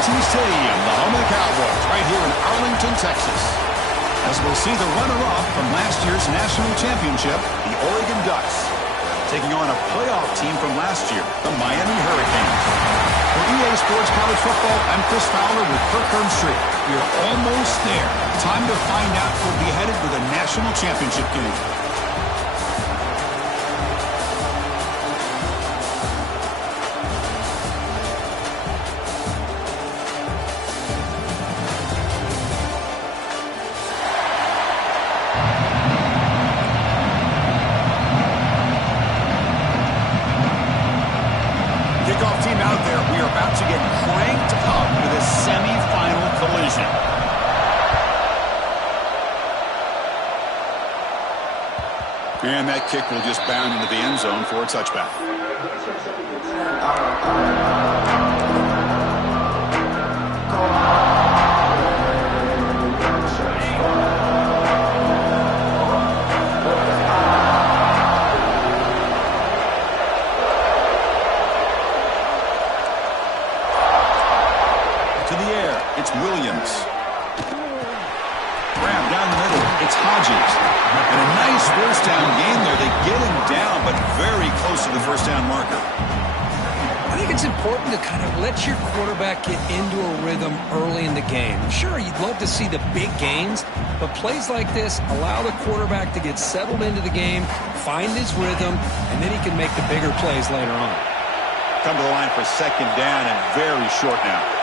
Stadium, the home of the Cowboys, right here in Arlington, Texas. As we'll see the runner-up from last year's national championship, the Oregon Ducks, taking on a playoff team from last year, the Miami Hurricanes. For EA Sports College Football, I'm Chris Fowler with Kirk Herbstreit. We're almost there. Time to find out who'll be headed for the national championship game. Kickoff team out there. We are about to get cranked up with a semifinal collision. And that kick will just bound into the end zone for a touchback. It's Williams. Grab down the middle. It's Hodges. And a nice first down gain there. They get him down, but very close to the first down marker. I think it's important to kind of let your quarterback get into a rhythm early in the game. Sure, you'd love to see the big gains, but plays like this allow the quarterback to get settled into the game, find his rhythm, and then he can make the bigger plays later on. Come to the line for second down and very short now.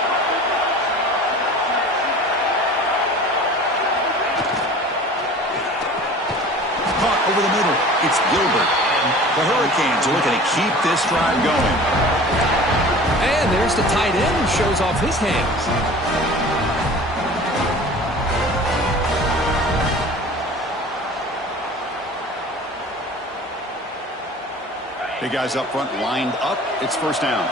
Over the middle, it's Gilbert. The Hurricanes are looking to keep this drive going. And there's the tight end who shows off his hands. Big guys up front lined up. It's first down.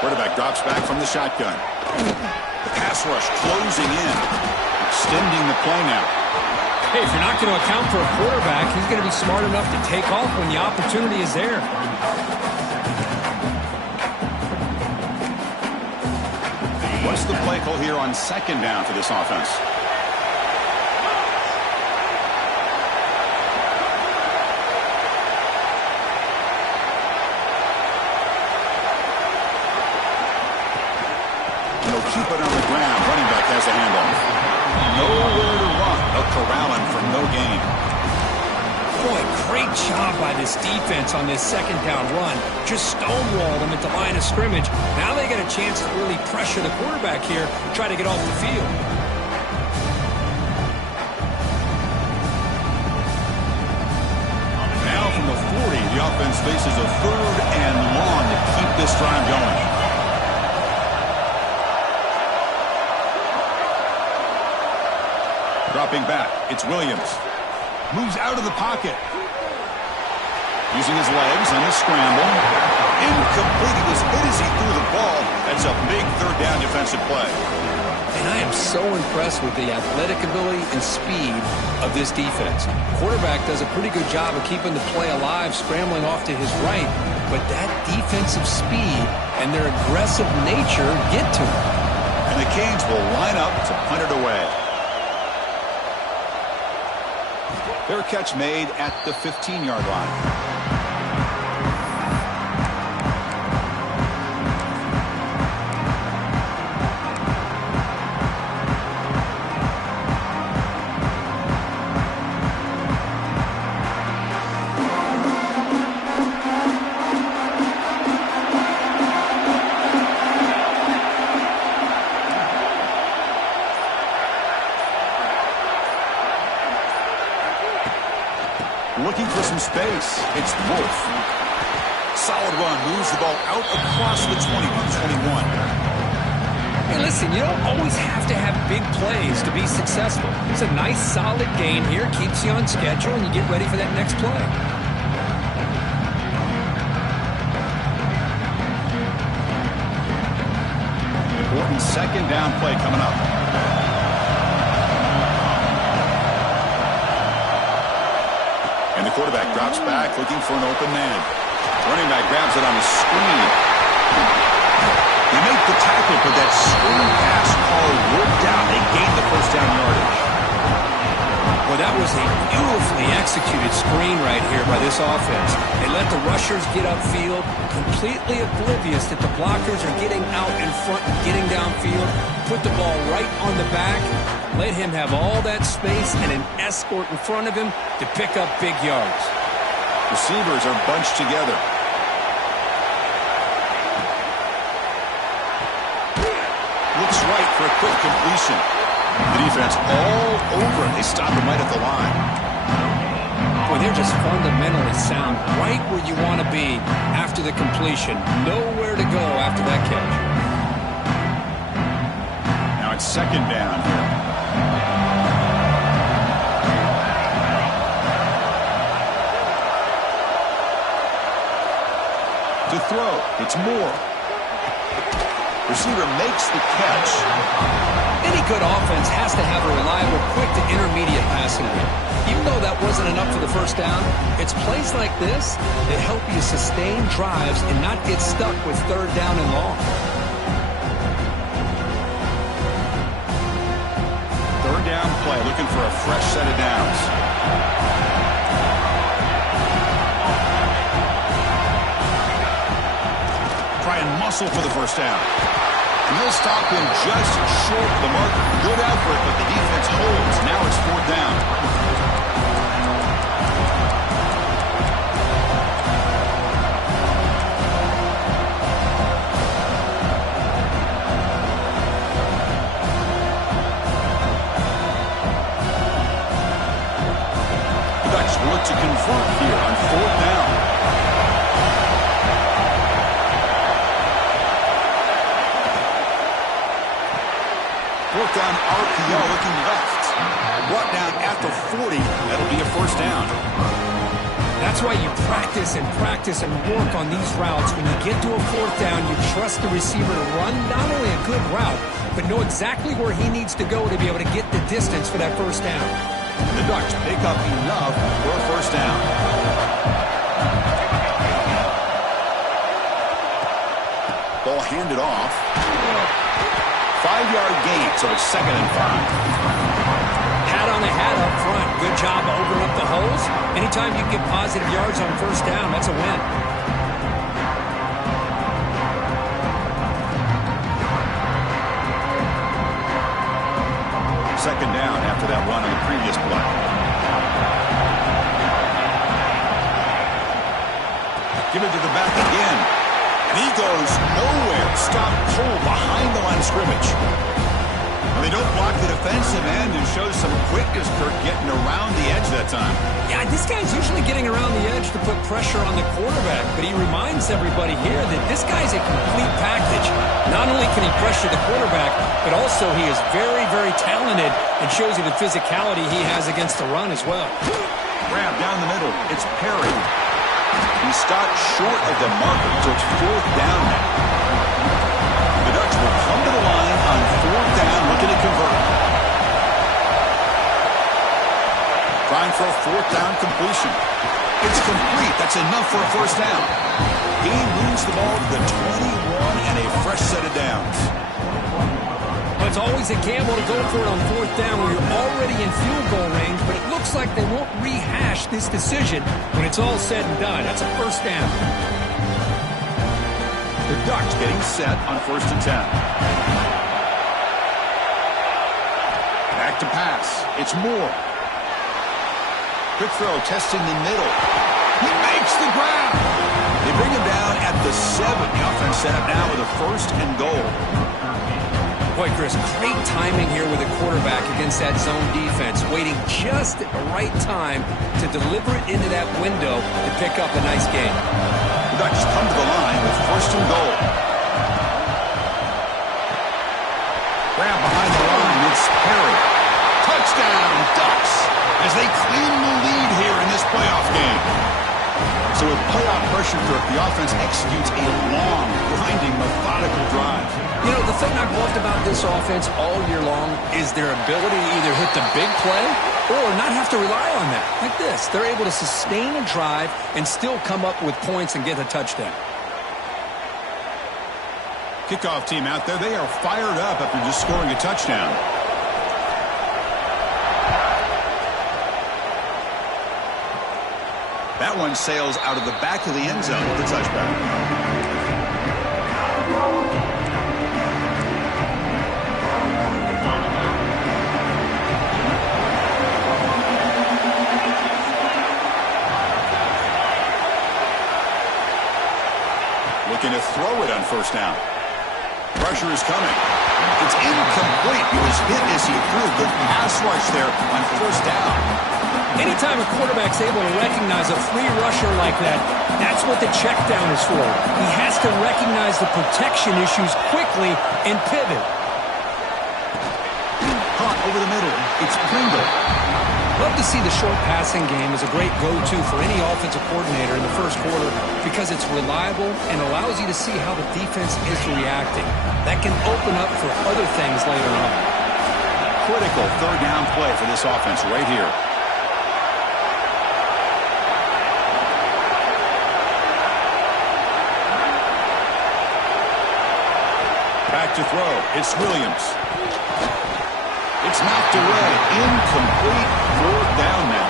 Quarterback drops back from the shotgun. The pass rush closing in, extending the play now. Hey, if you're not going to account for a quarterback, he's going to be smart enough to take off when the opportunity is there. What's the play call here on second down for this offense? Keep it on the ground. Running back has a handoff. Nowhere to run. A corralling for no gain. Boy, great job by this defense on this second down run. Just stonewalled them at the line of scrimmage. Now they get a chance to really pressure the quarterback here, try to get off the field. Now from the 40, the offense faces a third and long to keep this drive going. Dropping back, it's Williams. Moves out of the pocket. Using his legs on the scramble. Incomplete. He was hit as he threw the ball. That's a big third down defensive play. And I am so impressed with the athletic ability and speed of this defense. Quarterback does a pretty good job of keeping the play alive, scrambling off to his right. But that defensive speed and their aggressive nature get to him. And the Canes will line up to punt it away. Fair catch made at the 15-yard line. Looking for some space. It's Wolf. Solid run. Moves the ball out across the 20 on 21. Hey, listen, you don't always have to have big plays to be successful. It's a nice, solid gain here. Keeps you on schedule, and you get ready for that next play. Important second down play coming up. And the quarterback drops back looking for an open man. Running back grabs it on a screen. They make the tackle, but that screen pass call worked out. They gained the first down yardage. Well, that was a beautifully executed screen right here by this offense. They let the rushers get upfield, completely oblivious that the blockers are getting out in front and getting downfield. Put the ball right on the back, let him have all that space and an escort in front of him to pick up big yards. Receivers are bunched together. Looks right for a quick completion. The defense all over it. They stop him right at the line. Boy, they're just fundamentally sound, right where you want to be after the completion. Nowhere to go after that catch. Now it's second down here. To throw, it's Moore. Receiver makes the catch. Any good offense has to have a reliable, quick to intermediate passing game. Even though that wasn't enough for the first down, it's plays like this that help you sustain drives and not get stuck with third down and long. Third down play, looking for a fresh set of downs. Try and muscle for the first down. And he'll stop him just short of the marker. Good effort, but the defense holds. Now it's fourth down. The Ducks will look to convert here on fourth down. Fourth down RPO looking left. Brought down at the 40. That'll be a first down. That's why you practice and practice and work on these routes. When you get to a fourth down, you trust the receiver to run not only a good route, but know exactly where he needs to go to be able to get the distance for that first down. The Ducks pick up enough for a first down. Ball handed off. 5-yard gain, so it's second and 5. Hat on the hat up front. Good job opening up the holes. Anytime you get positive yards on first down, that's a win. Second down after that run on the previous play. Give it to the back again. And he goes nowhere. Stopped cold behind the line of scrimmage. Well, they don't block the defensive end and shows some quickness, Kirk, getting around the edge that time. Yeah, this guy's usually getting around the edge to put pressure on the quarterback, but he reminds everybody here that this guy's a complete package. Not only can he pressure the quarterback, but also he is very, very talented and shows you the physicality he has against the run as well. Grab down the middle. It's Perry. He stopped short of the marker, so it's fourth down now. The Ducks will come to the line on fourth down, looking to convert. Trying for a fourth down completion. It's complete. That's enough for a first down. He moves the ball to the 21 and a fresh set of downs. Well, it's always a gamble to go for it on fourth down where you're already in field goal range, but it looks like they won't rehash this decision when it's all said and done. That's a first down. The Ducks getting set on first and 10. Back to pass. It's Moore. Quick throw, testing the middle. He makes the grab. They bring him down at the 7. The offense set up now with a first and goal. Boy, Chris, great timing here with the quarterback against that zone defense, waiting just at the right time to deliver it into that window to pick up a nice game. The Ducks come to the line with first and goal. Grab behind the line, it's Perry. Touchdown, Ducks, as they clean the lead here in this playoff game. So with playoff pressure, the offense executes a long, grinding, methodical drive. You know, the thing I've loved about this offense all year long is their ability to either hit the big play or not have to rely on that, like this. pass. They're able to sustain a drive and still come up with points and get a touchdown. Kickoff team out there, they are fired up after just scoring a touchdown. That one sails out of the back of the end zone with the touchback. Looking to throw it on first down. Pressure is coming. It's incomplete. He was hit as he threw. Good pass rush there on first down. Anytime a quarterback's able to recognize a free rusher like that, that's what the check down is for. He has to recognize the protection issues quickly and pivot. Caught over the middle. It's Pringle. Love to see the short passing game as a great go-to for any offensive coordinator in the first quarter because it's reliable and allows you to see how the defense is reacting. That can open up for other things later on. Critical third down play for this offense right here. Back to throw. It's Williams. It's knocked away. Incomplete. Fourth down now.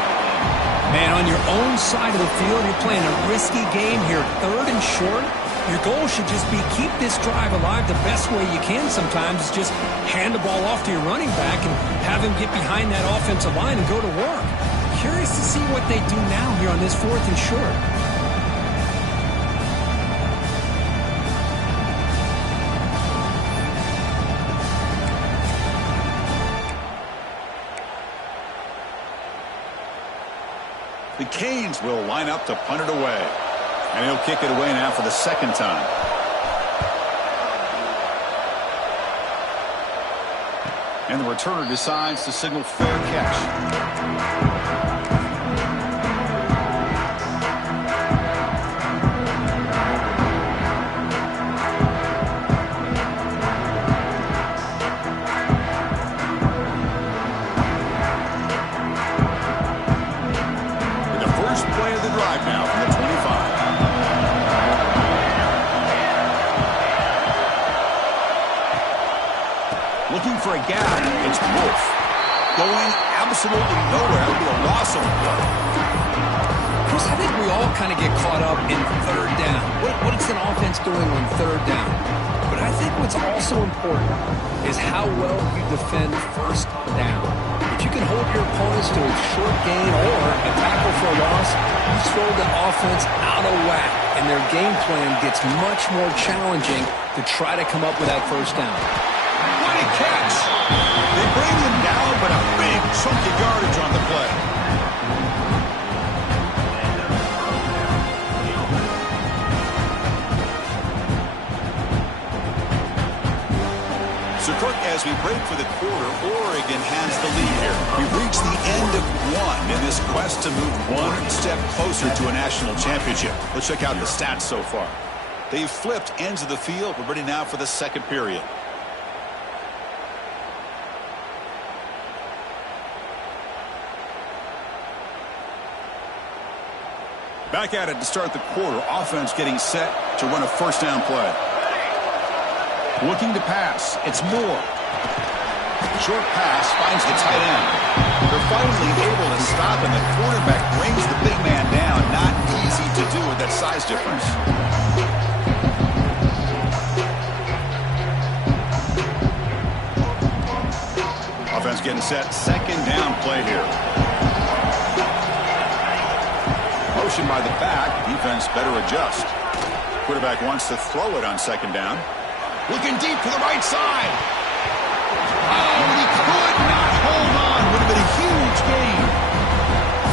Man, on your own side of the field, you're playing a risky game here. Third and short. Your goal should just be keep this drive alive the best way you can sometimes is just hand the ball off to your running back and have him get behind that offensive line and go to work. Curious to see what they do now here on this fourth and short. The Canes will line up to punt it away. And he'll kick it away now for the second time. And the returner decides to signal fair catch. For a gap, it's Wolf. Going absolutely nowhere. It'll be a loss of play. Chris, I think we all kind of get caught up in third down. What is an offense doing on third down? But I think what's also important is how well you defend first down. If you can hold your opponents to a short gain or a tackle for a loss, you throw the offense out of whack, and their game plan gets much more challenging to try to come up with that first down. What a catch! They bring him down, but a big chunk of yardage on the play. So, Kirk, as we break for the quarter, Oregon has the lead here. We've reached the end of one in this quest to move one step closer to a national championship. Let's check out the stats so far. They've flipped ends of the field. We're ready now for the second period. Back at it to start the quarter. Offense getting set to run a first down play. Looking to pass. It's Moore. Short pass finds the tight end. They're finally able to stop, and the quarterback brings the big man down. Not easy to do with that size difference. Offense getting set. Second down play here. Motion by the back. Defense better adjust. Quarterback wants to throw it on second down. Looking deep to the right side. Oh, he could not hold on. Would have been a huge gain.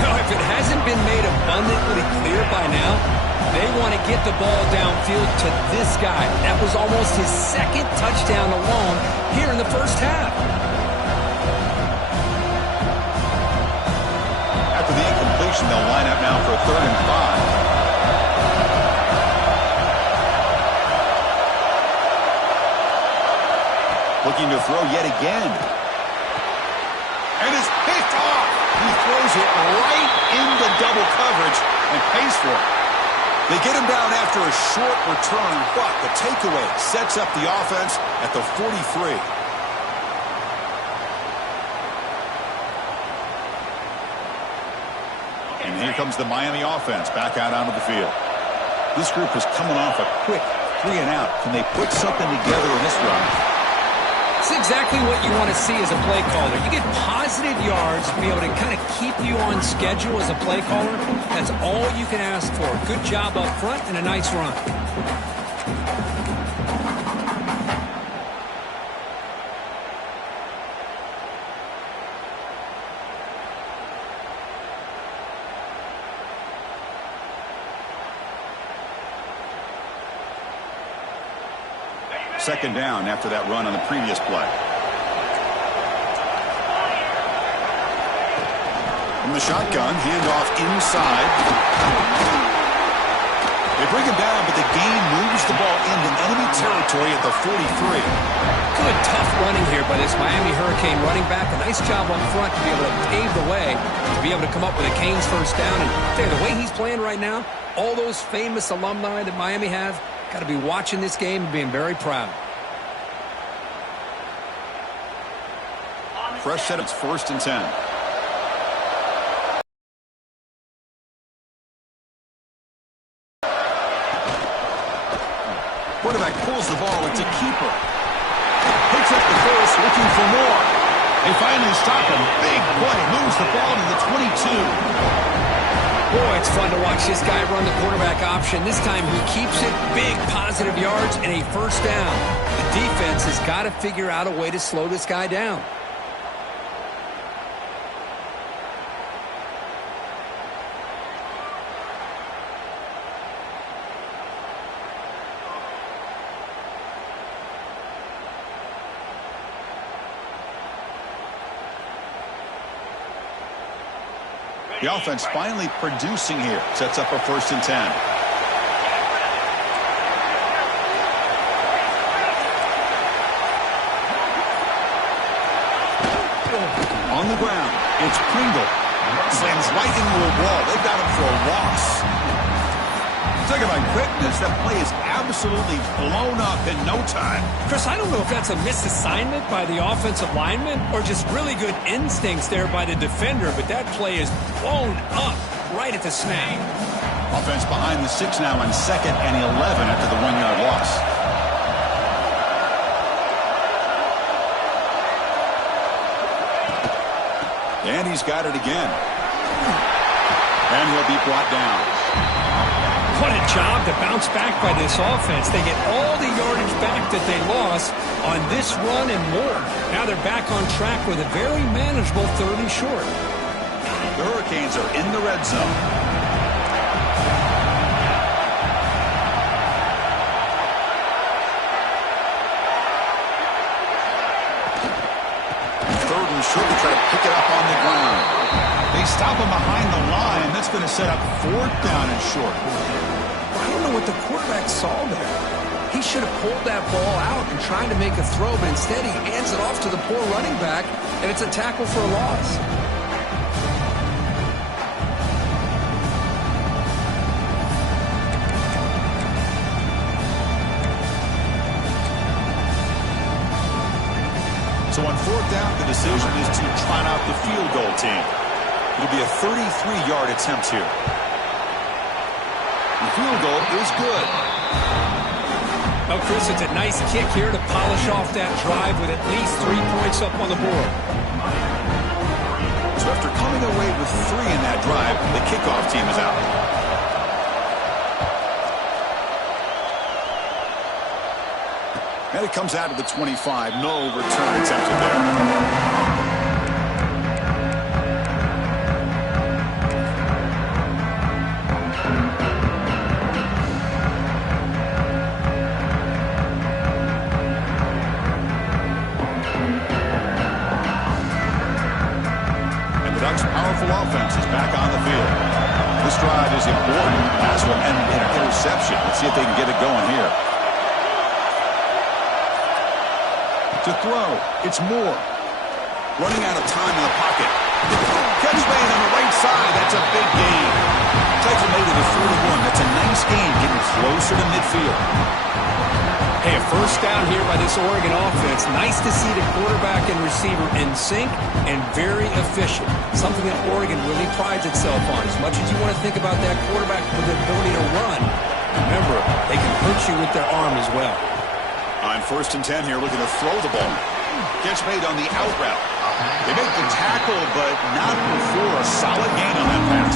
No, if it hasn't been made abundantly clear by now, they want to get the ball downfield to this guy. That was almost his second touchdown alone here in the first half. After the incompletion, they'll line up now for a 3rd and 5. Looking to throw yet again. And it's picked off. He throws it right in the and pays for it. They get him down after a short return, but the takeaway sets up the offense at the 43. And here comes the Miami offense back out onto the field. This group is coming off a quick 3-and-out. Can they put something together in this run? It's exactly what you want to see as a play caller. You get positive yards to be able to kind of keep you on schedule as a play caller. That's all you can ask for. Good job up front and a nice run. Second down after that run on the previous play. From the shotgun, handoff inside. They bring him down, but the gain moves the ball into enemy territory at the 43. Good, tough running here by this Miami Hurricane running back. A nice job up front to be able to pave the way, to be able to come up with a Canes first down. And the way he's playing right now, all those famous alumni that Miami have, got to be watching this game and being very proud. Fresh set, it's 1st and 10. Quarterback pulls the ball. It's a keeper. Picks up the first, looking for more. They finally stop him. Big play. Moves the ball to the 22. Boy, it's fun to watch this guy run the quarterback option. This time he keeps it, big positive yards, and a first down. The defense has got to figure out a way to slow this guy down. The offense finally producing here. Sets up a 1st and 10. On the ground, it's Pringle. Slams right into a wall. They've got him for a loss. Talking about quickness, that play is absolutely blown up in no time. Chris, I don't know if that's a misassignment by the offensive lineman or just really good instincts there by the defender, but that play is blown up right at the snap. Offense behind the 6 now on 2nd and 11 after the 1-yard loss. And he's got it again. And he'll be brought down. What a job to bounce back by this offense. They get all the yardage back that they lost on this run and more. Now they're back on track with a very manageable 3rd and short. The Hurricanes are in the red zone. Third and short to try to pick it up on the ground. They stop him behind the line. That's going to set up 4th down and short. I don't know what the quarterback saw there. He should have pulled that ball out and tried to make a throw, but instead he hands it off to the poor running back, and it's a tackle for a loss. So on 4th down, the decision is to trot out the field goal team. It'll be a 33-yard attempt here. The field goal is good. Well, Chris, it's a nice kick here to polish off that drive with at least 3 points up on the board. So after coming away with 3 in that drive, the kickoff team is out. And it comes out of the 25. No return attempted there. Offense is back on the field. This drive is important. Last one ended in an interception. Let's see if they can get it going here. To throw, it's Moore. Running out of time in the pocket. Catch made on the right side. That's a big gain. Takes him the 41. That's a nice game, getting closer to midfield. Hey, a first down here by this Oregon offense. Nice to see the quarterback and receiver in sync and very efficient. Something that Oregon really prides itself on. As much as you want to think about that quarterback with the ability to run, remember, they can hurt you with their arm as well. On 1st and 10 here, looking to throw the ball. Catch made on the out route. They make the tackle, but not before a solid gain on that pass.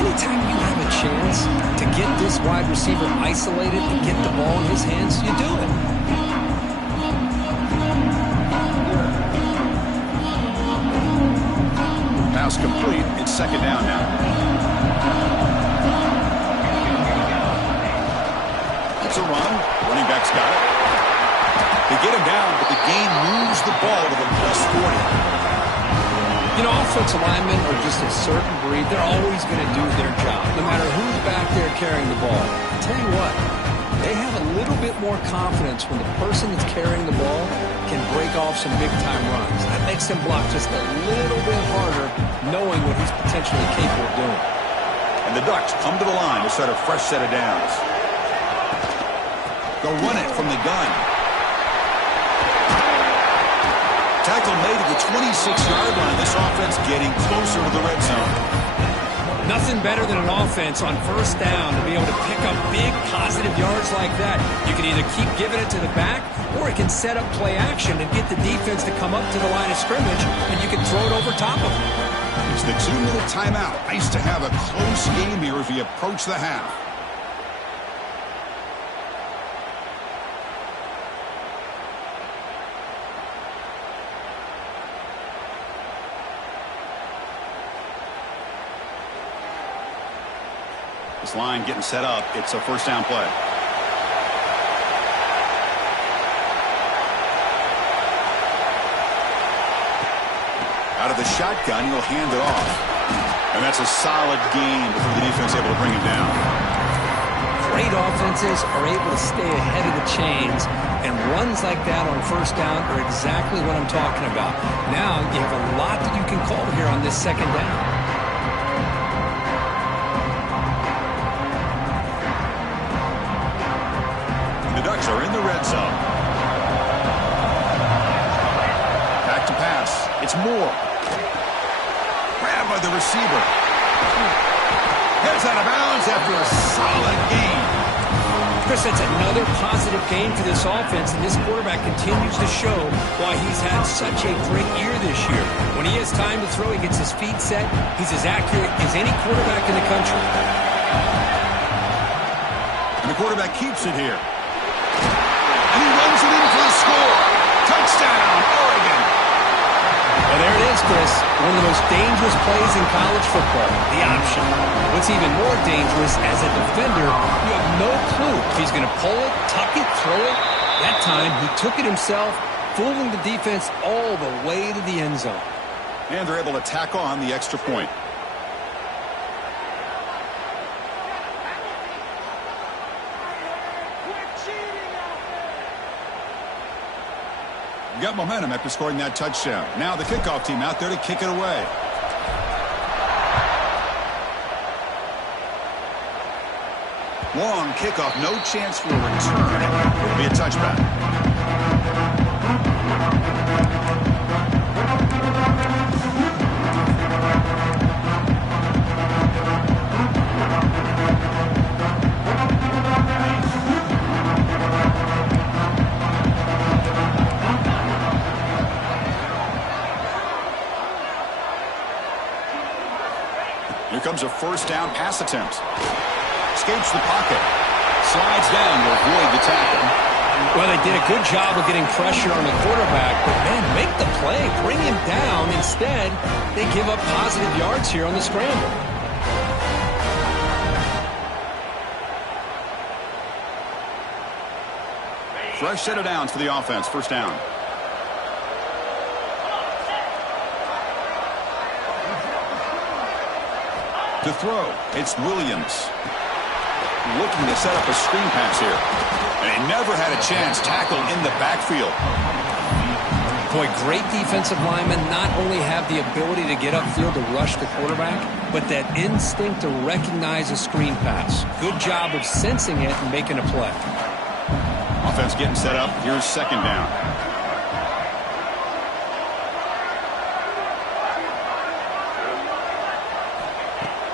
Anytime you have a chance to get this wide receiver isolated and get the ball in his hands, you do it. Pass complete. It's 2nd down now. It's a run. Running back's got it. They get him down, but the gain moves the ball to the +40. You know, offensive linemen are just a certain breed. They're always going to do their job, no matter who's back there carrying the ball. I'll tell you what, they have a little bit more confidence when the person that's carrying the ball can break off some big-time runs. That makes them block just a little bit harder, knowing what he's potentially capable of doing. And the Ducks come to the line to start a fresh set of downs. Go run it from the gun. Tackle made at the 26-yard line. This offense getting closer to the red zone. Nothing better than an offense on 1st down to be able to pick up big positive yards like that. You can either keep giving it to the back, or it can set up play action and get the defense to come up to the line of scrimmage, and you can throw it over top of them. It's the 2-minute timeout. Nice to have a close game here as we approach the half. This line getting set up. It's a 1st down play. Out of the shotgun, he'll hand it off. And that's a solid gain before the defense able to bring him down. Great offenses are able to stay ahead of the chains, and runs like that on 1st down are exactly what I'm talking about. Now you have a lot that you can call here on this 2nd down. Are in the red zone. Back to pass. It's Moore. Grabbed by the receiver. Heads out of bounds after a solid gain. Chris, that's another positive gain for this offense, and this quarterback continues to show why he's had such a great year this year. When he has time to throw, he gets his feet set. He's as accurate as any quarterback in the country. And the quarterback keeps it here. And he runs it in for the score. Touchdown, Oregon. Well, there it is, Chris. One of the most dangerous plays in college football, the option. What's even more dangerous, as a defender, you have no clue if he's going to pull it, tuck it, throw it. That time, he took it himself, fooling the defense all the way to the end zone. And they're able to tack on the extra point. Got momentum after scoring that touchdown. Now the kickoff team out there to kick it away. Long kickoff, no chance for a return. It'll be a touchback. Here comes a 1st down pass attempt. Escapes the pocket. Slides down to avoid the tackle. Well, they did a good job of getting pressure on the quarterback, but, man, make the play. Bring him down. Instead, they give up positive yards here on the scramble. Fresh set of downs for the offense. 1st down. To throw, it's Williams. Looking to set up a screen pass here. And he never had a chance. Tackle in the backfield. Boy, great defensive linemen not only have the ability to get upfield to rush the quarterback, but that instinct to recognize a screen pass. Good job of sensing it and making a play. Offense getting set up. Here's second down.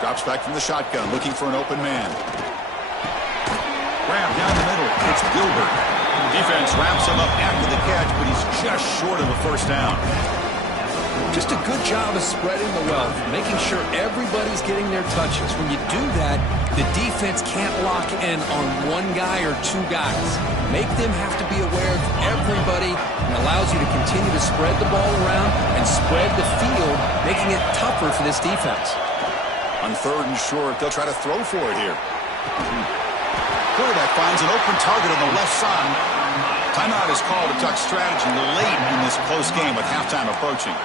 Drops back from the shotgun, looking for an open man. Grab down the middle. It's Gilbert. Defense wraps him up after the catch, but he's just short of a first down. Just a good job of spreading the wealth, making sure everybody's getting their touches. When you do that, the defense can't lock in on one guy or two guys. Make them have to be aware of everybody, and allows you to continue to spread the ball around and spread the field, making it tougher for this defense. On third and short, they'll try to throw for it here. Quarterback finds an open target on the left side. Timeout is called to talk strategy late in this close game with halftime approaching.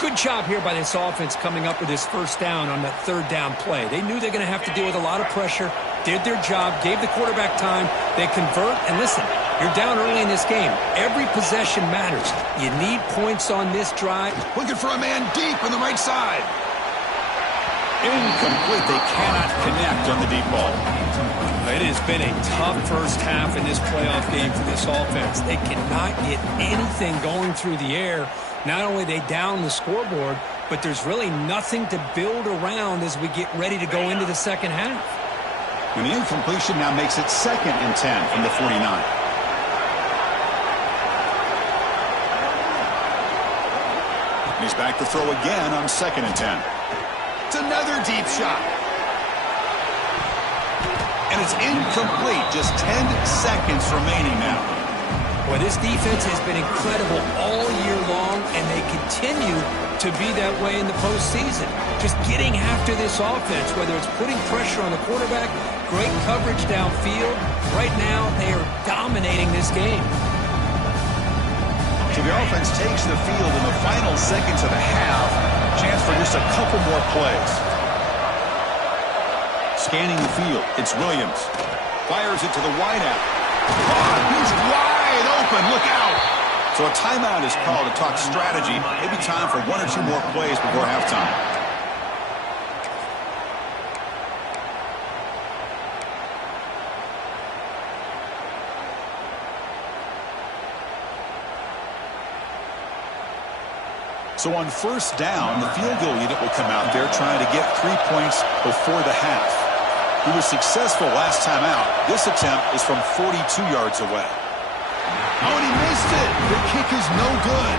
Good job here by this offense coming up with this first down on that third down play. They knew they're going to have to deal with a lot of pressure, did their job, gave the quarterback time. They convert, and listen, you're down early in this game. Every possession matters. You need points on this drive. Looking for a man deep on the right side. Incomplete. They cannot connect on the deep ball. It has been a tough first half in this playoff game for this offense. They cannot get anything going through the air. Not only they down the scoreboard, but there's really nothing to build around as we get ready to go into the second half. And the incompletion now makes it 2nd and 10 from the 49. He's back to throw again on 2nd and 10. It's another deep shot. And it's incomplete. Just 10 seconds remaining now. Boy, this defense has been incredible all year long, and they continue to be that way in the postseason. Just getting after this offense, whether it's putting pressure on the quarterback, great coverage downfield. Right now, they are dominating this game. So the offense takes the field in the final seconds of the half. Chance for just a couple more plays. Scanning the field, it's Williams. Fires it to the wideout. Oh, he's wide open, look out! So a timeout is called to talk strategy. Maybe time for 1 or 2 more plays before halftime. So on first down, the field goal unit will come out there trying to get 3 points before the half. He was successful last time out. This attempt is from 42 yards away. Oh, and he missed it. The kick is no good.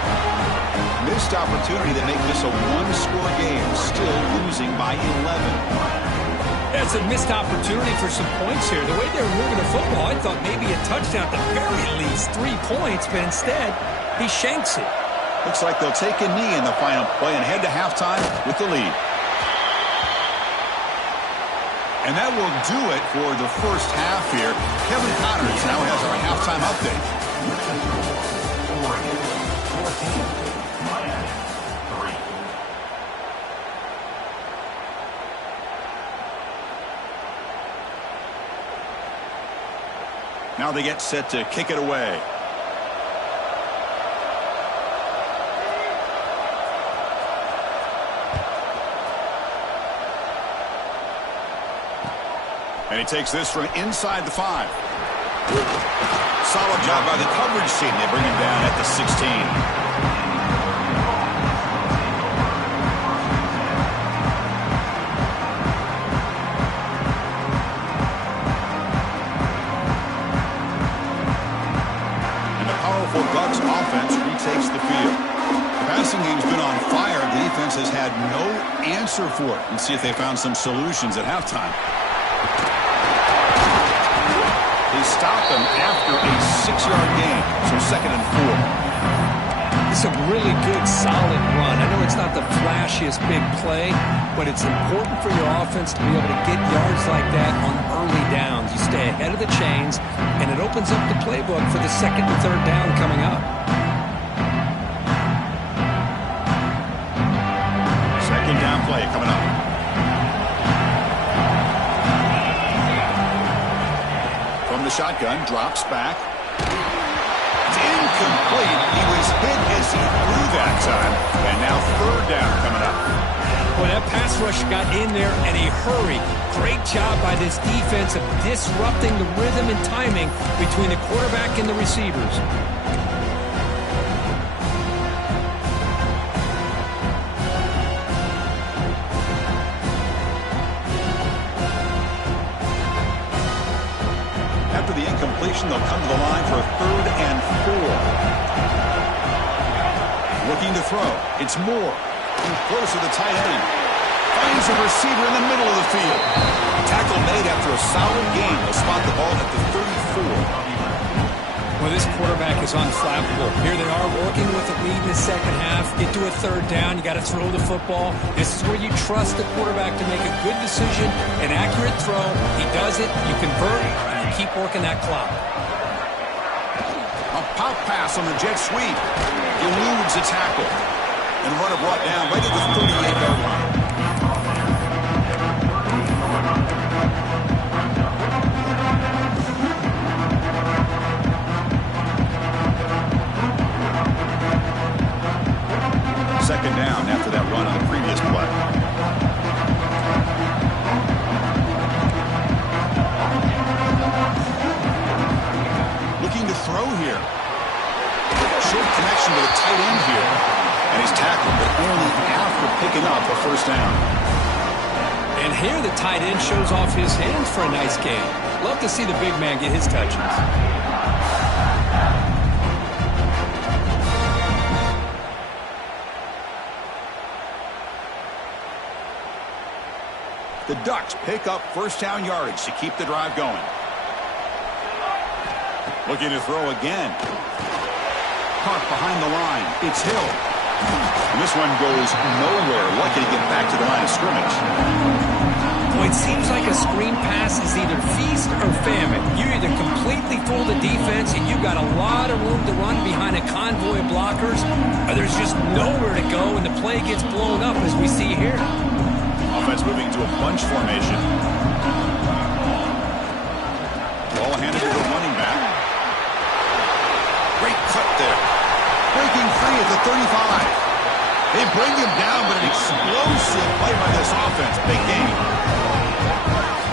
Missed opportunity to make this a one-score game, still losing by 11. That's a missed opportunity for some points here. The way they were moving the football, I thought maybe a touchdown at the very least, 3 points, but instead, he shanks it. Looks like they'll take a knee in the final play and head to halftime with the lead. And that will do it for the first half here. Kevin Connors now has our halftime update. Now they get set to kick it away. And he takes this from inside the 5. Solid job by the coverage team. They bring him down at the 16. And the powerful Ducks offense retakes the field. The passing game's been on fire. The defense has had no answer for it. Let's see if they found some solutions at halftime. They stop them after a 6-yard gain, so 2nd and 4. It's a really good, solid run. I know it's not the flashiest big play, but it's important for your offense to be able to get yards like that on early downs. You stay ahead of the chains, and it opens up the playbook for the 2nd and 3rd down coming up. Second down play coming up. From the shotgun, drops back. It's incomplete. complete. He was hit as he threw that time. And now third down coming up. Well, that pass rush got in there in a hurry. Great job by this defense of disrupting the rhythm and timing between the quarterback and the receivers. After the incompletion, they'll come to the line for a 3rd and 4. Looking to throw. It's Moore. He throws to the tight end. Finds a receiver in the middle of the field. Tackle made after a solid gain. They'll spot the ball at the 34. Well, this quarterback is unflappable. Here they are working with the lead in the second half. Get to a 3rd down. You got to throw the football. This is where you trust the quarterback to make a good decision, an accurate throw. He does it. You convert, and you keep working that clock. A pop pass on the jet sweep. Eludes a tackle. And runner brought down right at the 38-yard line. Second down after that run on the previous play. Looking to throw here. Short connection to the tight end here. And he's tackled, but only after picking up a 1st down. And here the tight end shows off his hands for a nice gain. Love to see the big man get his touches. The Ducks pick up 1st down yardage to keep the drive going. Looking to throw again. Caught behind the line. It's Hill. And this one goes nowhere. Lucky to get back to the line of scrimmage. Well, it seems like a screen pass is either feast or famine. You either completely fool the defense and you've got a lot of room to run behind a convoy of blockers, or there's just nowhere to go and the play gets blown up as we see here. Offense moving to a bunch formation. Ball handed to the running back. Great cut there. Breaking free at the 35. They bring him down, but an explosive play by this offense. Big game.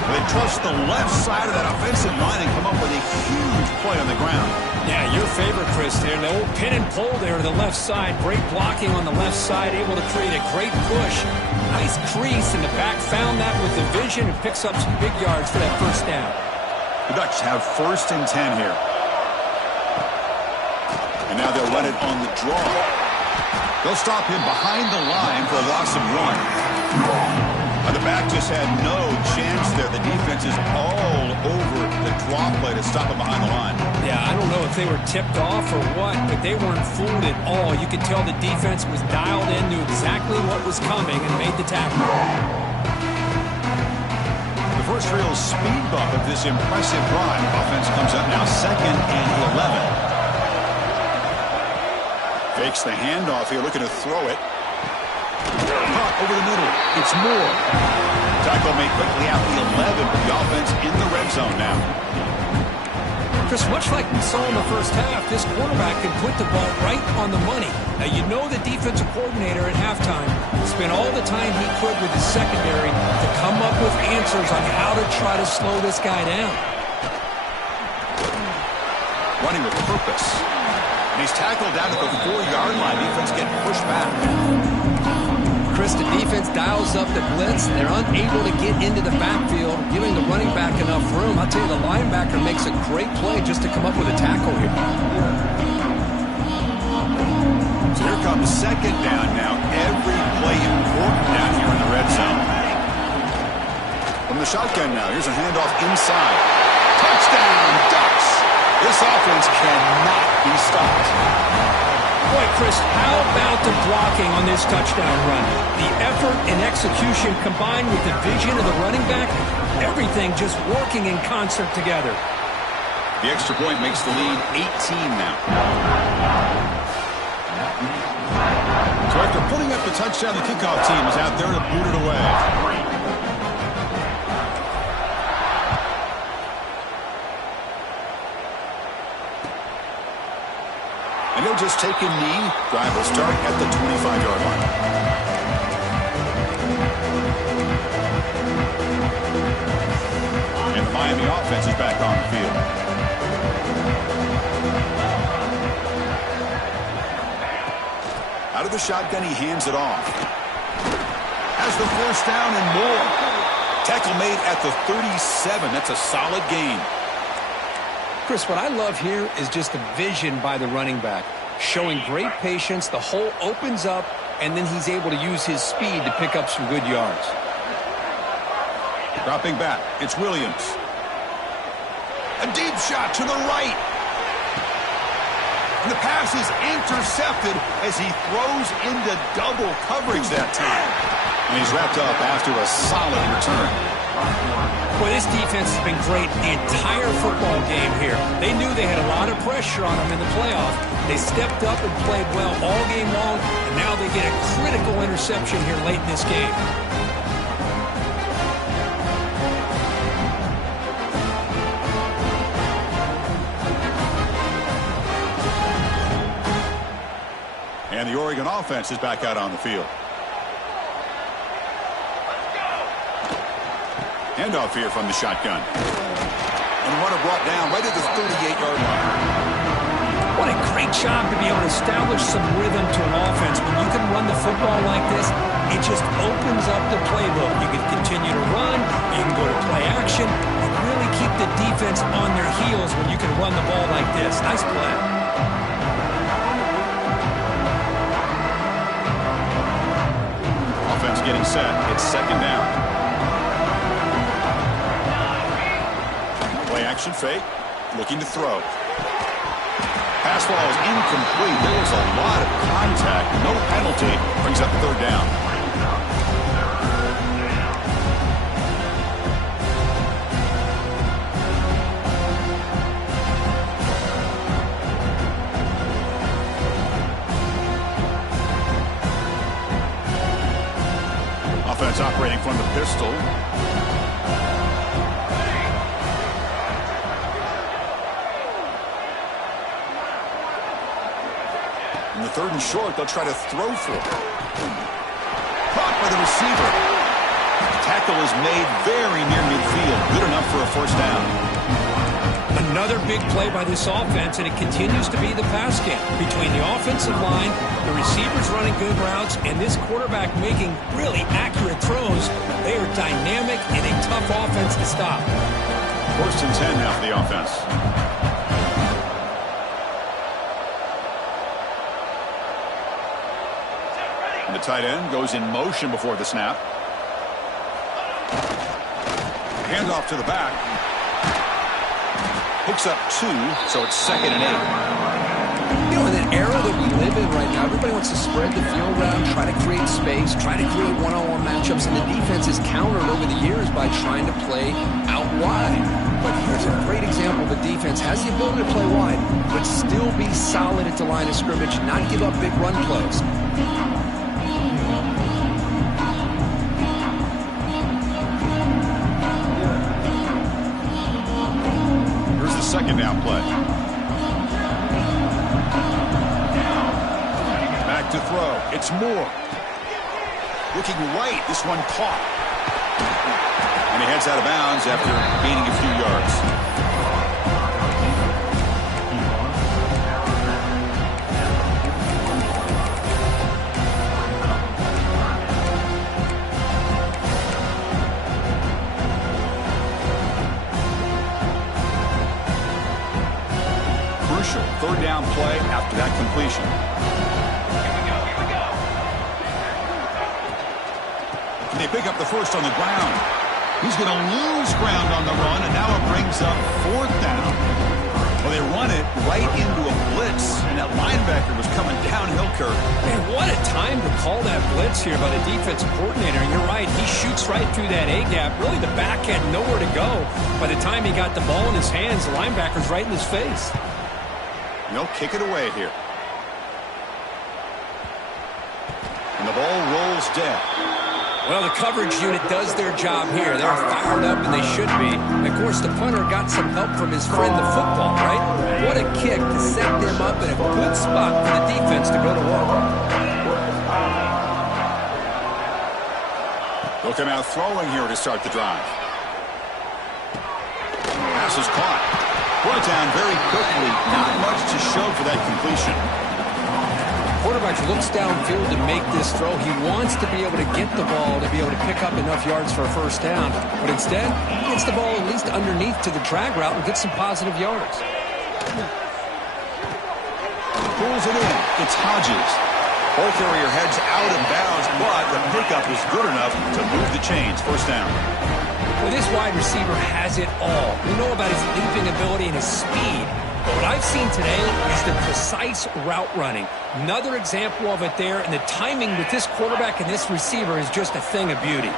They trust the left side of that offensive line and come up with a huge play on the ground. Yeah, your favorite, Chris, there. The old pin and pull there to the left side. Great blocking on the left side, able to create a great push. Nice crease, and the back found that with the vision and picks up some big yards for that 1st down. The Ducks have 1st and 10 here. And now they'll run it on the draw. They'll stop him behind the line for a loss of 1. The back just had no chance there. The defense is all over the draw play to stop him behind the line. Yeah, I don't know if they were tipped off or what, but they weren't fooled at all. You could tell the defense was dialed in, knew exactly what was coming, and made the tackle. The first real speed bump of this impressive drive. Offense comes up now 2nd and 11. Fakes the handoff here, looking to throw it. Caught over the middle. It's Moore. Tackle made quickly out the 11, but the offense in the red zone now. Chris, much like we saw in the 1st half, this quarterback can put the ball right on the money. Now, you know the defensive coordinator at halftime spent all the time he could with his secondary to come up with answers on how to try to slow this guy down. Running with purpose. And he's tackled down at the 4-yard line. Defense getting pushed back. Chris, the defense dials up the blitz. They're unable to get into the backfield, giving the running back enough room. I'll tell you, the linebacker makes a great play just to come up with a tackle here. So here comes 2nd down now. Every play important down here in the red zone. From the shotgun now, here's a handoff inside. Touchdown, Ducks! This offense cannot be stopped. Boy, Chris, how about the blocking on this touchdown run? The effort and execution combined with the vision of the running back, everything just working in concert together. The extra point makes the lead 18 now. So after putting up the touchdown, the kickoff team is out there to boot it away. And he'll just take a knee. Drive will start at the 25-yard line. And the Miami offense is back on the field. Out of the shotgun, he hands it off. Has the first down and more. Tackle made at the 37. That's a solid gain. Chris, what I love here is just the vision by the running back. Showing great patience, the hole opens up, and then he's able to use his speed to pick up some good yards. Dropping back, it's Williams. A deep shot to the right. And the pass is intercepted as he throws into double coverage that time. And he's wrapped up after a solid return. Boy, this defense has been great the entire football game here. They knew they had a lot of pressure on them in the playoff. They stepped up and played well all game long, and now they get a critical interception here late in this game. And the Oregon offense is back out on the field. Handoff here from the shotgun. And the runner brought down right at the 38-yard line. What a great job to be able to establish some rhythm to an offense. When you can run the football like this, it just opens up the playbook. You can continue to run, you can go to play action, and really keep the defense on their heels when you can run the ball like this. Nice play. Offense getting set. It's second down. Play action fake. Looking to throw. Pass ball is incomplete. There was a lot of contact. No penalty. Brings up third down. Offense operating from the pistol. In the third and short, they'll try to throw for it. Caught by the receiver. The tackle is made very near midfield. Good enough for a first down. Another big play by this offense, and it continues to be the pass game. Between the offensive line, the receivers running good routes, and this quarterback making really accurate throws, they are dynamic and a tough offense to stop. First and 10 now for the offense. And the tight end goes in motion before the snap. Handoff to the back. Picks up 2, so it's second and 8. You know, in an era that we live in right now, everybody wants to spread the field around, try to create space, try to create one-on-one matchups, and the defense is countered over the years by trying to play out wide. But here's a great example. The defense has the ability to play wide, but still be solid at the line of scrimmage, not give up big run plays. Second down play. Back to throw. It's Moore. Looking right. This one caught. And he heads out of bounds after gaining a few yards. Third down play after that completion. Here we go. And they pick up the first on the ground. He's going to lose ground on the run, and now it brings up fourth down. Well, they run it right into a blitz, and that linebacker was coming downhill, Kirk. Man, what a time to call that blitz here by the defensive coordinator. And you're right, he shoots right through that A-gap. Really, the back had nowhere to go. By the time he got the ball in his hands, the linebacker's right in his face. They'll kick it away here. And the ball rolls dead. Well, the coverage unit does their job here. They're fired up, and they should be. And of course, the punter got some help from his friend, the football, right? What a kick to set them up in a good spot for the defense to go to work. They'll come out throwing here to start the drive. Pass is caught. Brought down very quickly. Not much to show for that completion. Quarterback looks downfield to make this throw. He wants to be able to get the ball to be able to pick up enough yards for a first down. But instead, he gets the ball at least underneath to the drag route and gets some positive yards. Pulls it in. It's Hodges. Ball carrier heads out of bounds, but the pickup is good enough to move the chains. First down. Well, this wide receiver has it all. We know about his leaping ability and his speed. But what I've seen today is the precise route running. Another example of it there, and the timing with this quarterback and this receiver is just a thing of beauty.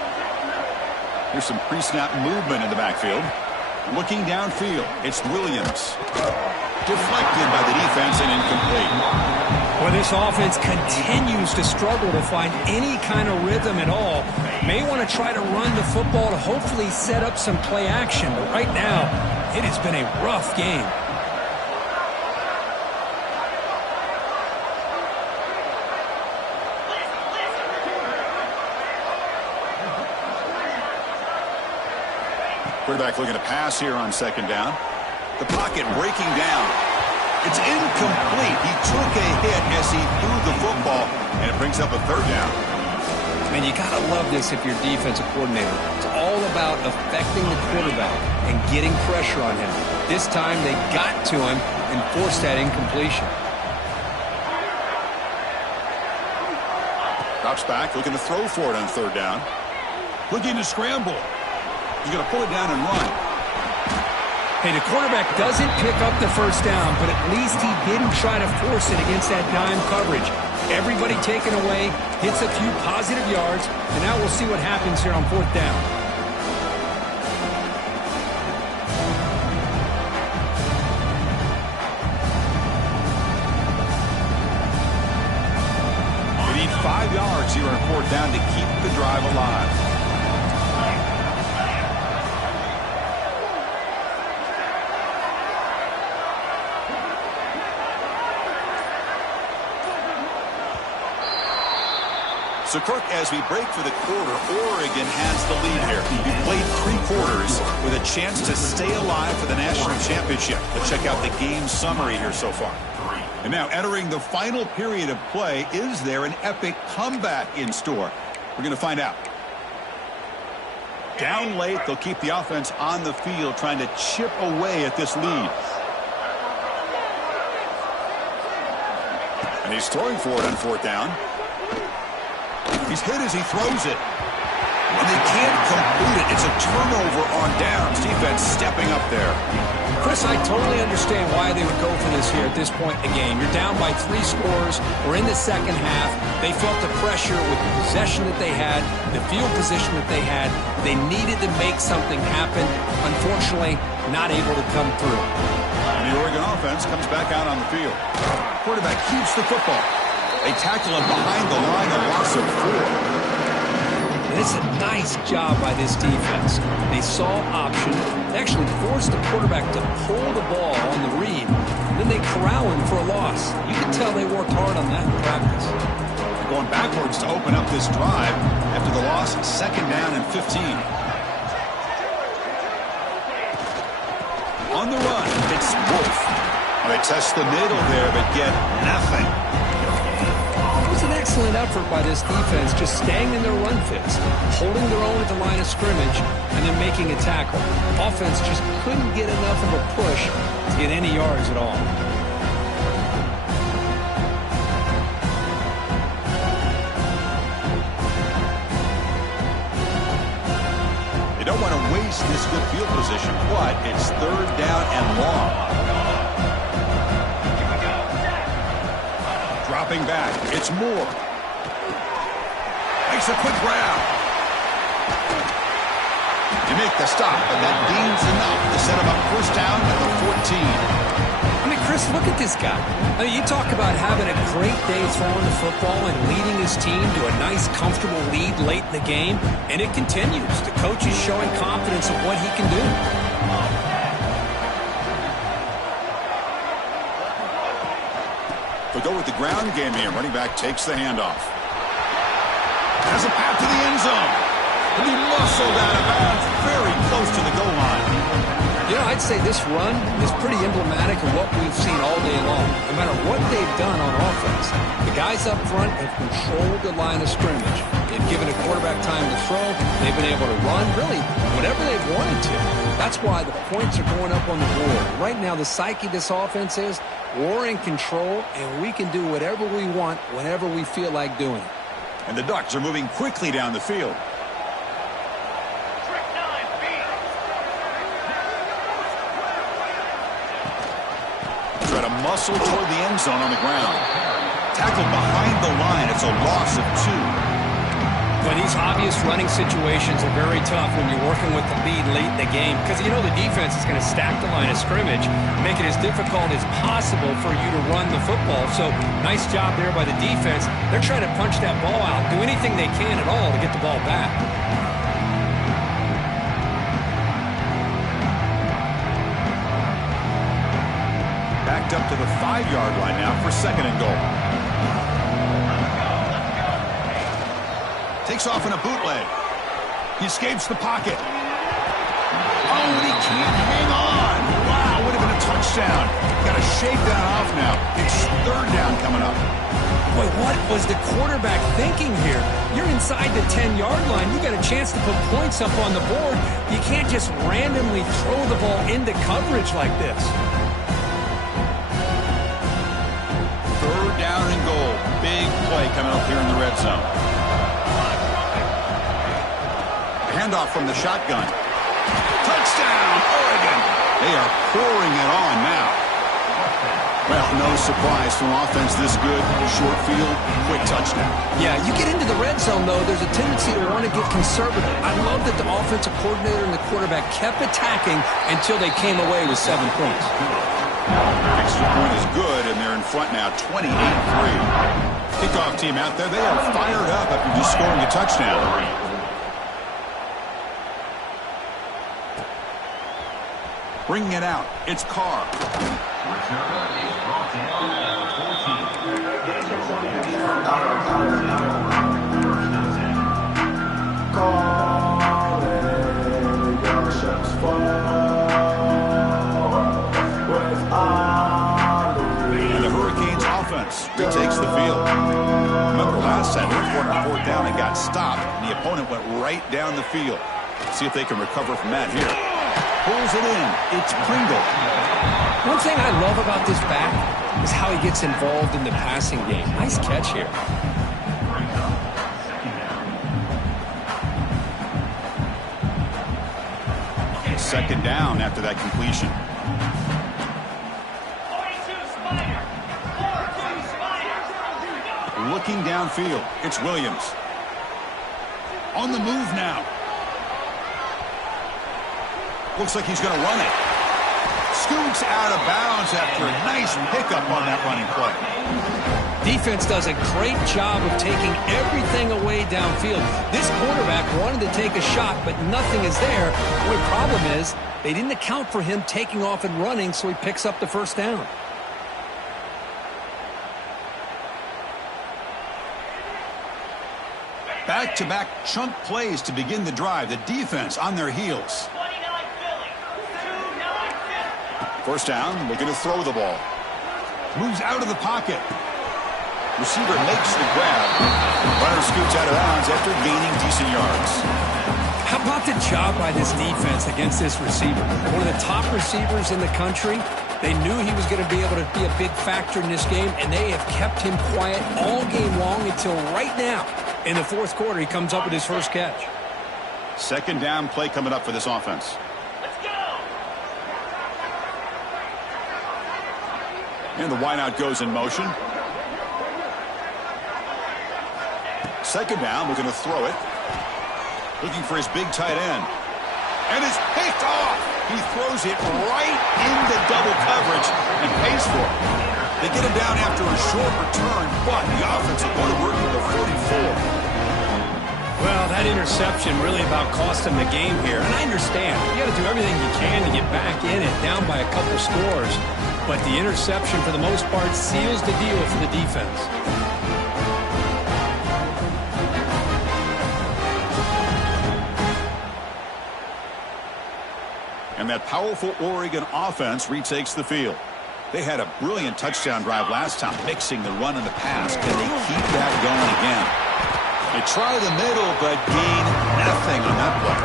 Here's some pre-snap movement in the backfield. Looking downfield, it's Williams. Deflected by the defense and incomplete. Well, this offense continues to struggle to find any kind of rhythm at all. May want to try to run the football to hopefully set up some play action, but right now, it has been a rough game. Quarterback looking to pass here on second down. The pocket breaking down. It's incomplete. He took a hit as he threw the football, and it brings up a third down. Man, you got to love this if you're a defensive coordinator. It's all about affecting the quarterback and getting pressure on him. This time they got to him and forced that incompletion. Drops back, looking to throw for it on third down. Looking to scramble. He's going to pull it down and run. Hey, the quarterback doesn't pick up the first down, but at least he didn't try to force it against that dime coverage. Everybody taken away, hits a few positive yards, and now we'll see what happens here on fourth down. They need 5 yards here on fourth down to keep the drive alive. So, Kirk, as we break for the quarter, Oregon has the lead here. We played 3 quarters with a chance to stay alive for the national championship. Let's check out the game summary here so far. And now, entering the final period of play, is there an epic comeback in store? We're going to find out. Down late, they'll keep the offense on the field, trying to chip away at this lead. And he's throwing for it on fourth down. He's hit as he throws it. And they can't complete it. It's a turnover on downs. Defense stepping up there. Chris, I totally understand why they would go for this here at this point in the game. You're down by 3 scores. We're in the second half. They felt the pressure with the possession that they had, the field position that they had. They needed to make something happen. Unfortunately, not able to come through. And the Oregon offense comes back out on the field. Quarterback keeps the football. They tackle him behind the line, a loss of 4. And it's a nice job by this defense. They saw option. They actually forced the quarterback to pull the ball on the read. And then they corral him for a loss. You can tell they worked hard on that in practice. Going backwards to open up this drive after the loss, second down and 15. On the run, it's Wolf. They test the middle there, but get nothing. It was an excellent effort by this defense, just staying in their run fits, holding their own at the line of scrimmage, and then making a tackle. Offense just couldn't get enough of a push to get any yards at all. They don't want to waste this good field position, but it's third down and long. Dropping back, it's Moore. Makes a quick grab. You make the stop, but that gains enough to set him up first down at the 14. I mean, Chris, Chris, look at this guy. I mean, you talk about having a great day throwing the football and leading his team to a nice, comfortable lead late in the game, and it continues. The coach is showing confidence of what he can do. They'll go with the ground game here. Running back takes the handoff. Has a path to the end zone. And he muscled out of bounds very close to the goal line. You know, I'd say this run is pretty emblematic of what we've seen all day long. No matter what they've done on offense, the guys up front have controlled the line of scrimmage. They've given a quarterback time to throw. They've been able to run, really, whatever they've wanted to. That's why the points are going up on the board. Right now, the psyche of this offense is we're in control, and we can do whatever we want whenever we feel like doing it. And the Ducks are moving quickly down the field. Try to muscle toward the end zone on the ground. Tackled behind the line. It's a loss of 2. But these obvious running situations are very tough when you're working with the lead late in the game because you know the defense is going to stack the line of scrimmage, make it as difficult as possible for you to run the football. So nice job there by the defense. They're trying to punch that ball out, do anything they can at all to get the ball back. Backed up to the 5-yard line now for 2nd and goal. Takes off in a bootleg. He escapes the pocket. Oh, and he can't hang on. Wow, would have been a touchdown. Got to shave that off now. It's 3rd down coming up. Boy, what was the quarterback thinking here? You're inside the 10-yard line. You got a chance to put points up on the board. You can't just randomly throw the ball into coverage like this. 3rd down and goal. Big play coming up here in the red zone. Handoff from the shotgun. Touchdown, Oregon. They are pouring it on now. Well, no surprise from offense this good. Short field, quick touchdown. Yeah, you get into the red zone, though, there's a tendency to want to get conservative. I love that the offensive coordinator and the quarterback kept attacking until they came away with 7 points. Extra point is good, and they're in front now, 28-3. Kickoff team out there, they are fired up after just scoring a touchdown. Bringing it out, it's Carr. And the Hurricanes offense retakes the field. Remember last time, they were on 4th down and got stopped, and the opponent went right down the field. See if they can recover from that here. Pulls it in. It's Pringle. One thing I love about this back is how he gets involved in the passing game. Nice catch here. Second down after that completion. Looking downfield. It's Williams. On the move now. Looks like he's going to run it. Scoots out of bounds after a nice pickup on that running play. Defense does a great job of taking everything away downfield. This quarterback wanted to take a shot, but nothing is there. The only problem is they didn't account for him taking off and running, so he picks up the 1st down. Back-to-back chunk plays to begin the drive. The defense on their heels. 1st down, looking to throw the ball. Moves out of the pocket. Receiver makes the grab. Runner scoots out of bounds after gaining decent yards. How about the job by this defense against this receiver? One of the top receivers in the country. They knew he was going to be able to be a big factor in this game, and they have kept him quiet all game long until right now. In the 4th quarter, he comes up with his 1st catch. 2nd down play coming up for this offense. And the wideout goes in motion. 2nd down, looking to throw it. Looking for his big tight end. And it's picked off. He throws it right into double coverage and pays for it. They get him down after a short return, but the offense will go to work with a 44. Well, that interception really about cost him the game here. And I understand. You got to do everything you can to get back in it, down by a couple scores. But the interception, for the most part, seals the deal for the defense. And that powerful Oregon offense retakes the field. They had a brilliant touchdown drive last time, mixing the run and the pass. Can they keep that going again? They try the middle, but gain nothing on that play.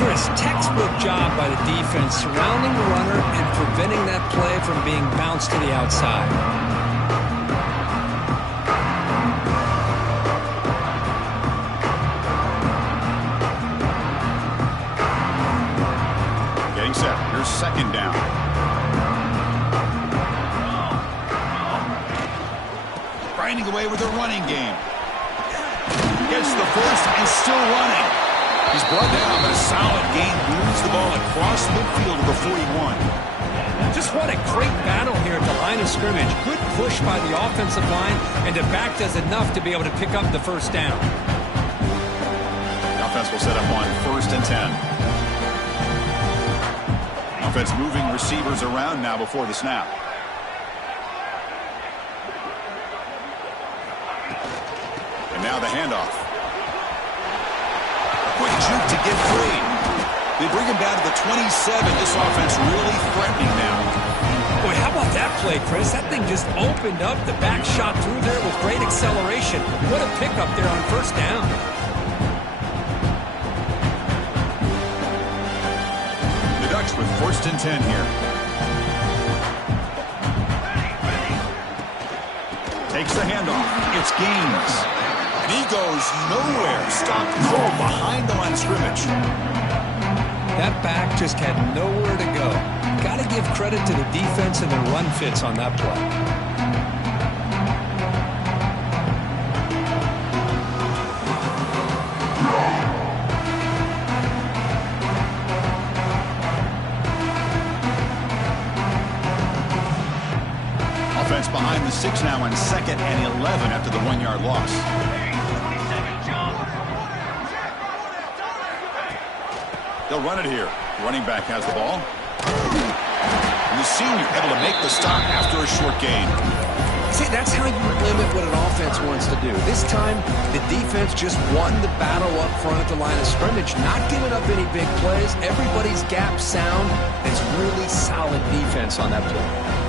Chris, textbook job by the defense surrounding the runner and preventing that play from being bounced to the outside. Getting set. Here's second down. Grinding away with a running game. Gets the first and still running. He's brought down, but a solid gain moves the ball across midfield to the 41. Just what a great battle here at the line of scrimmage. Good push by the offensive line, and the back does enough to be able to pick up the first down. The offense will set up on 1st and 10. Offense moving receivers around now before the snap. And now the handoff. Quick juke to get free. They bring him down to the 27. This offense really threatening now. Boy, how about that play, Chris? That thing just opened up. The back shot through there with great acceleration. What a pickup there on first down. The Ducks with 1st and 10 here. Takes the handoff. It's Gaines. And he goes nowhere. Stopped cold behind the line of scrimmage. That back just had nowhere to go. Got to give credit to the defense and their run fits on that play. Offense behind the 6 now on 2nd and 11 after the 1-yard loss. They'll run it here. Running back has the ball. And the senior able to make the stop after a short gain. See, that's how you limit what an offense wants to do. This time, the defense just won the battle up front at the line of scrimmage, not giving up any big plays. Everybody's gap sound. It's really solid defense on that play.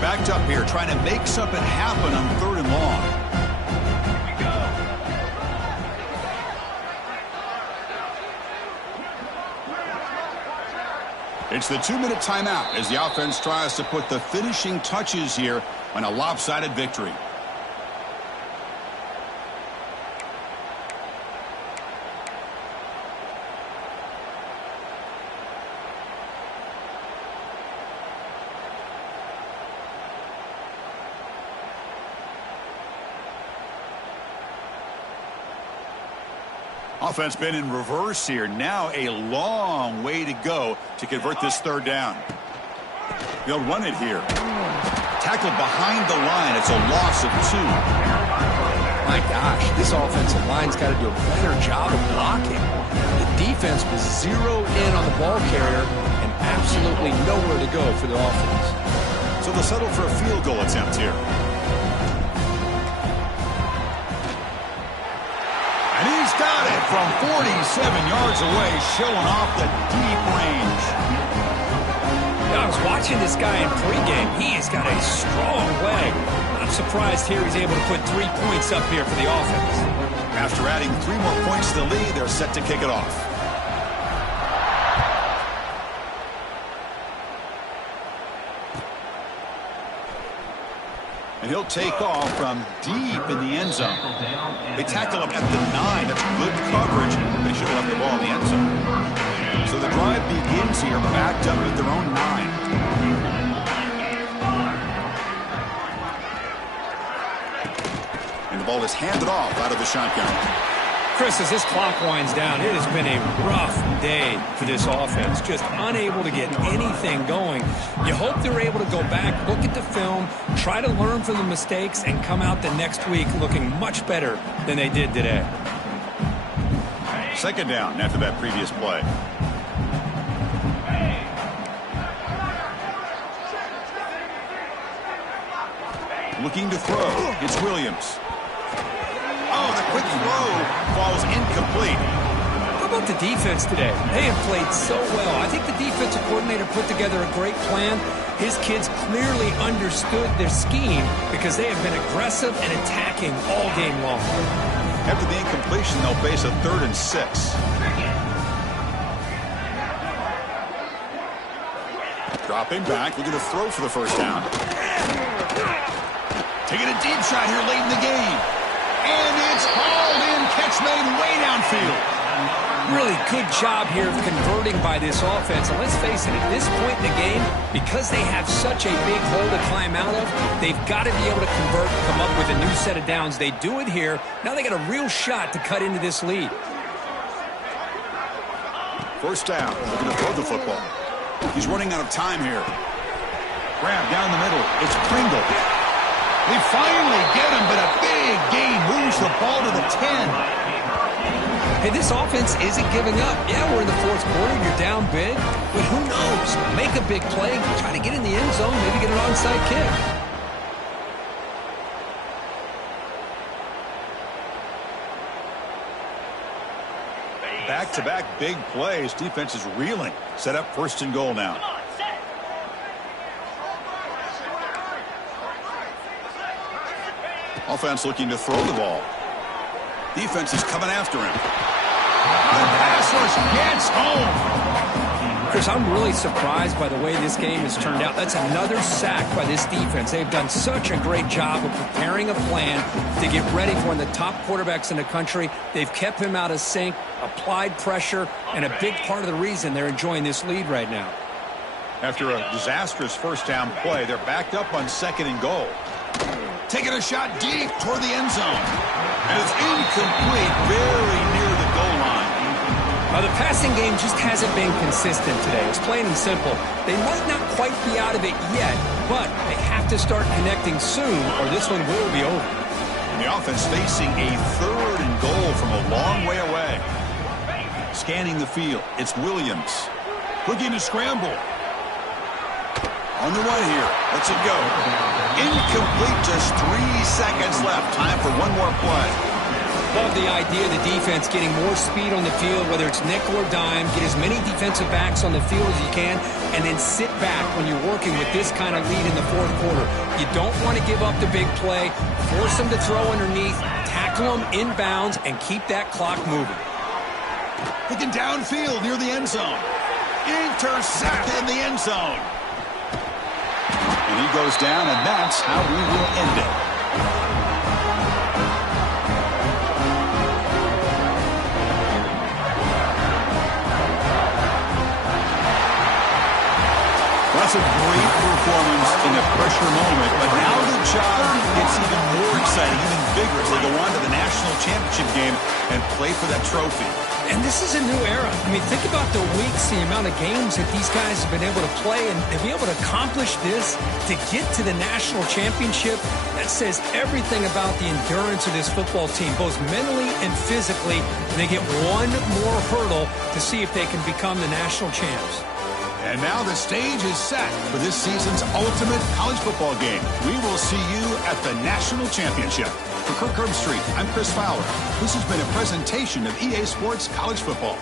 Backed up here, trying to make something happen on 3rd and long. It's the 2-minute timeout as the offense tries to put the finishing touches here on a lopsided victory. Offense been in reverse here. Now a long way to go to convert this 3rd down. They'll run it here. Tackled behind the line. It's a loss of 2. My gosh, this offensive line's got to do a better job of blocking. The defense was zero in on the ball carrier and absolutely nowhere to go for the offense. So they'll settle for a field goal attempt here. And he's got it from 47 yards away, showing off the deep range. I was watching this guy in pregame. He has got a strong leg. I'm surprised here he's able to put 3 points up here for the offense. After adding 3 more points to the lead, they're set to kick it off. And he'll take off from deep in the end zone. They tackle him at the 9. That's good coverage. They should have left the ball in the end zone. So the drive begins here, backed up at their own 9. ball is handed off out of the shotgun. Chris, as this clock winds down, it has been a rough day for this offense. Just unable to get anything going. You hope they're able to go back, look at the film, try to learn from the mistakes, and come out the next week looking much better than they did today. Second down after that previous play. Looking to throw. It's Williams. Oh, the quick throw falls incomplete. How about the defense today? They have played so well. I think the defensive coordinator put together a great plan. His kids clearly understood their scheme because they have been aggressive and attacking all game long. After the incompletion, they'll face a 3rd and 6. Dropping back, looking to throw for the first down. Taking a deep shot here late in the game. And it's hauled in. Catch made way downfield. Really good job here of converting by this offense. And let's face it, at this point in the game, because they have such a big hole to climb out of, they've got to be able to convert, come up with a new set of downs. They do it here. Now they got a real shot to cut into this lead. First down. Looking to throw the football. He's running out of time here. Grab down the middle. It's Pringle. They finally get him, but a big gain moves the ball to the 10. Hey, this offense isn't giving up. Yeah, we're in the 4th quarter. You're down big. But who knows? Make a big play. Try to get in the end zone. Maybe get an onside kick. Back-to-back big plays. Defense is reeling. Set up 1st and goal now. Offense looking to throw the ball. Defense is coming after him. The pass rush gets home. Chris, I'm really surprised by the way this game has turned out. That's another sack by this defense. They've done such a great job of preparing a plan to get ready for one of the top quarterbacks in the country. They've kept him out of sync, applied pressure, and a big part of the reason they're enjoying this lead right now. After a disastrous first down play, they're backed up on 2nd and goal. Taking a shot deep toward the end zone. And it's incomplete, very near the goal line. The passing game just hasn't been consistent today. It's plain and simple. They might not quite be out of it yet, but they have to start connecting soon or this one will be over. And the offense facing a 3rd and goal from a long way away. Scanning the field, it's Williams. Looking to scramble. On the run here. Let's it go. Incomplete, just 3 seconds left. Time for one more play. Love the idea of the defense getting more speed on the field, whether it's nickel or dime. Get as many defensive backs on the field as you can, and then sit back when you're working with this kind of lead in the 4th quarter. You don't want to give up the big play. Force them to throw underneath, tackle them inbounds, and keep that clock moving. Looking downfield near the end zone. Intercepted in the end zone. And he goes down, and that's how we will end it. That's a great performance in a pressure moment, but now the job gets even more exciting, even bigger as they go on to the national championship game and play for that trophy. And this is a new era. I mean, think about the weeks, the amount of games that these guys have been able to play, and to be able to accomplish this, to get to the national championship, that says everything about the endurance of this football team, both mentally and physically. And they get one more hurdle to see if they can become the national champs. And now the stage is set for this season's ultimate college football game. We will see you at the national championship. For Kirk Herbstreit, I'm Chris Fowler. This has been a presentation of EA Sports College Football.